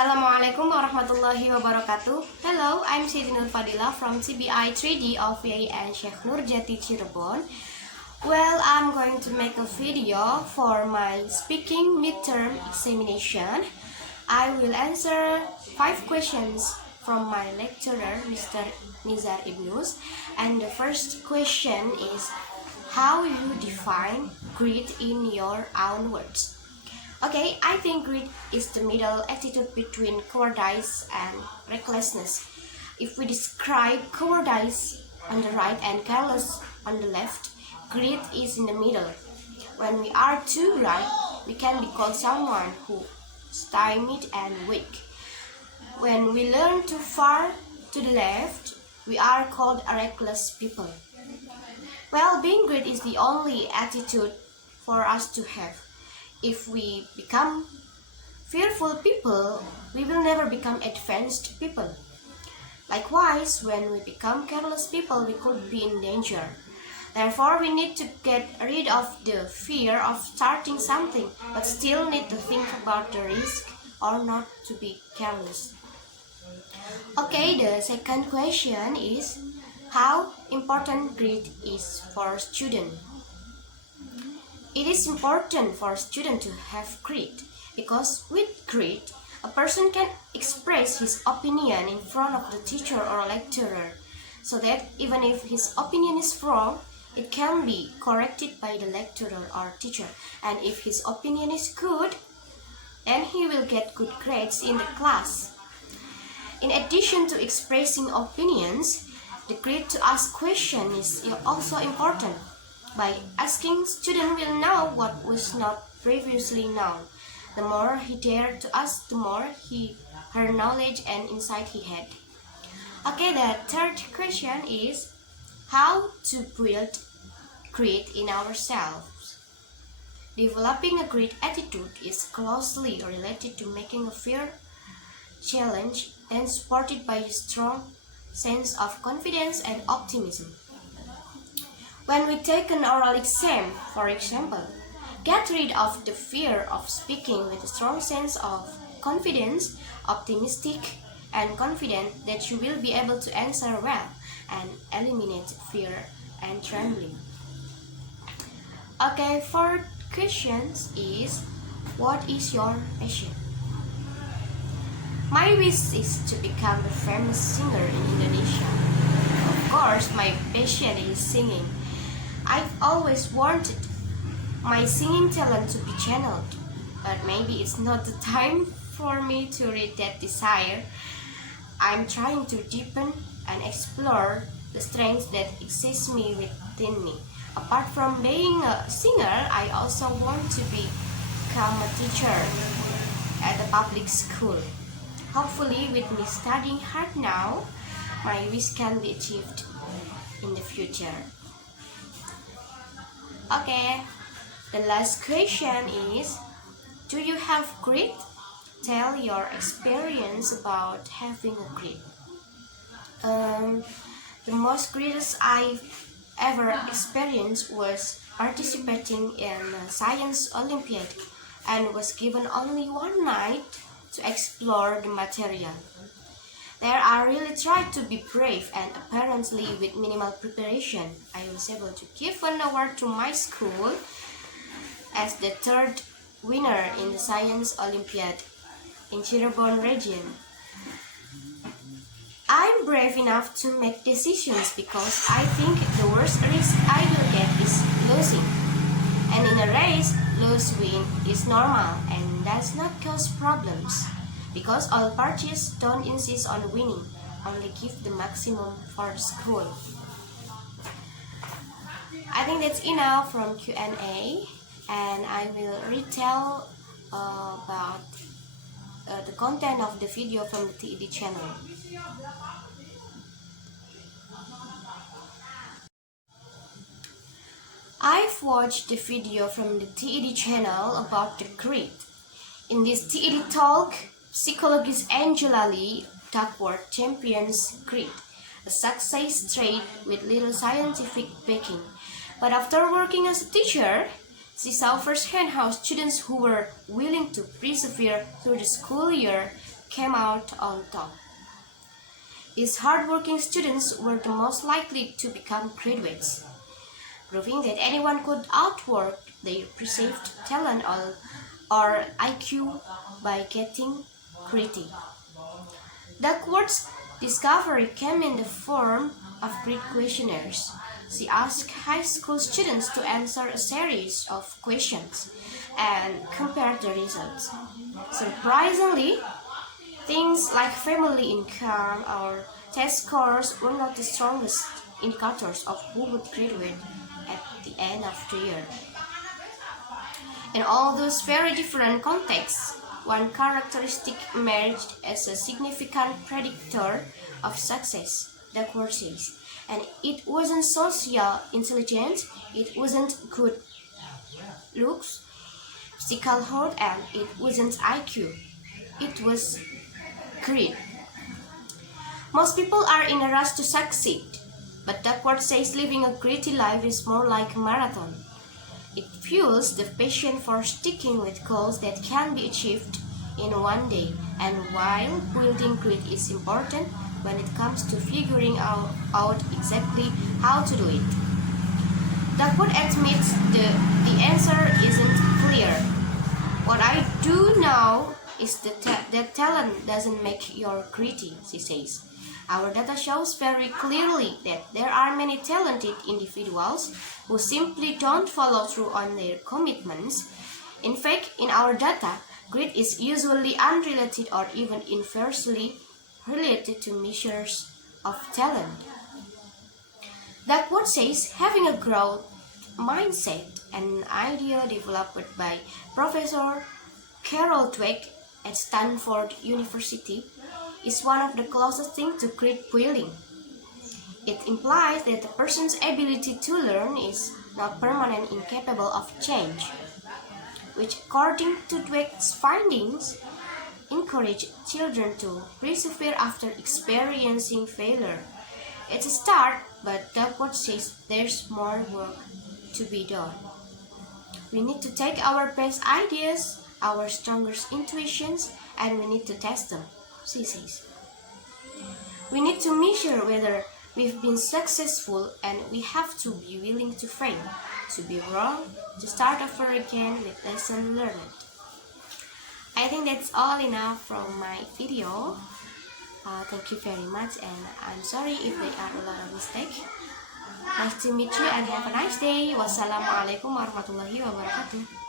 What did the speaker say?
Assalamualaikum warahmatullahi wabarakatuh. Hello, I'm Siti Nur Fadila from CBI 3D of VAN Sheikh Nurjati Cirebon. Well, I'm going to make a video for my speaking midterm examination. I will answer 5 questions from my lecturer, Mr. Nizar Ibnus. And the first question is, how you define greed in your own words? Okay, I think greed is the middle attitude between cowardice and recklessness. If we describe cowardice on the right and careless on the left, greed is in the middle. When we are too right, we can be called someone who stymied and weak. When we lean too far to the left, we are called a reckless people. Well, being greedy is the only attitude for us to have. If we become fearful people, we will never become advanced people. Likewise, when we become careless people, we could be in danger. Therefore, we need to get rid of the fear of starting something, but still need to think about the risk or not to be careless. Okay, the second question is, how important greed is for students? It is important for a student to have greed, because with greed, a person can express his opinion in front of the teacher or lecturer, so that even if his opinion is wrong, it can be corrected by the lecturer or teacher. And if his opinion is good, then he will get good grades in the class. In addition to expressing opinions, the greed to ask questions is also important. By asking, student will know what was not previously known. The more he dared to ask, the more her knowledge and insight he had. Okay, the third question is, how to build greed in ourselves? Developing a greed attitude is closely related to making a fair challenge and supported by a strong sense of confidence and optimism. When we take an oral exam, for example, get rid of the fear of speaking with a strong sense of confidence, optimistic and confident that you will be able to answer well, and eliminate fear and trembling. Okay, fourth question is, what is your passion? My wish is to become a famous singer in Indonesia. Of course, my passion is singing. I've always wanted my singing talent to be channeled, but maybe it's not the time for me to reach that desire. I'm trying to deepen and explore the strengths that exist within me. Apart from being a singer, I also want to become a teacher at a public school. Hopefully, with me studying hard now, my wish can be achieved in the future. Okay, the last question is, do you have greed? Tell your experience about having a greed. The most greatest I've ever experienced was participating in a science Olympiad and was given only one night to explore the material. There I really tried to be brave, and apparently with minimal preparation, I was able to give an award to my school as the third winner in the Science Olympiad in Cirebon region. I'm brave enough to make decisions because I think the worst risk I will get is losing. And in a race, lose-win is normal and does not cause problems, because all parties don't insist on winning, only give the maximum for the school. I think that's enough from Q&A, and I will retell about the content of the video from the TED channel. I've watched the video from the TED channel about the greed. In this TED talk, psychologist Angela Lee Duckworth champions greed, a success trait with little scientific backing. But after working as a teacher, she saw firsthand how students who were willing to persevere through the school year came out on top. Its hardworking students were the most likely to become graduates, proving that anyone could outwork their perceived talent or IQ by getting gritty. Duckworth's discovery came in the form of grit questionnaires. She asked high school students to answer a series of questions and compare the results. Surprisingly, things like family income or test scores were not the strongest indicators of who would graduate at the end of the year. In all those very different contexts, one characteristic emerged as a significant predictor of success, Duckworth says, and it wasn't social intelligence, it wasn't good looks, physical health, and it wasn't IQ. It was greed. Most people are in a rush to succeed, but Duckworth says living a gritty life is more like a marathon. It fuels the passion for sticking with goals that can be achieved in one day, and while building grit is important when it comes to figuring out exactly how to do it. Duckworth admits the answer isn't clear. What I do know is that talent doesn't make you gritty, she says. Our data shows very clearly that there are many talented individuals who simply don't follow through on their commitments. In fact, in our data, grit is usually unrelated or even inversely related to measures of talent. Duckworth says having a growth mindset, an idea developed by Professor Carol Dweck at Stanford University, is one of the closest things to grit building. It implies that a person's ability to learn is not permanent, incapable of change, which, according to Dweck's findings, encourage children to persevere after experiencing failure. It's a start, but Duckworth says there's more work to be done. We need to take our best ideas, our strongest intuitions, and we need to test them, she says. We need to measure whether we've been successful, and we have to be willing to fail, to be wrong, to start over again with lesson learned. I think that's all enough from my video. Thank you very much, and I'm sorry if there are a lot of mistakes. Nice to meet you and have a nice day. Wassalamualaikum warahmatullahi wabarakatuh.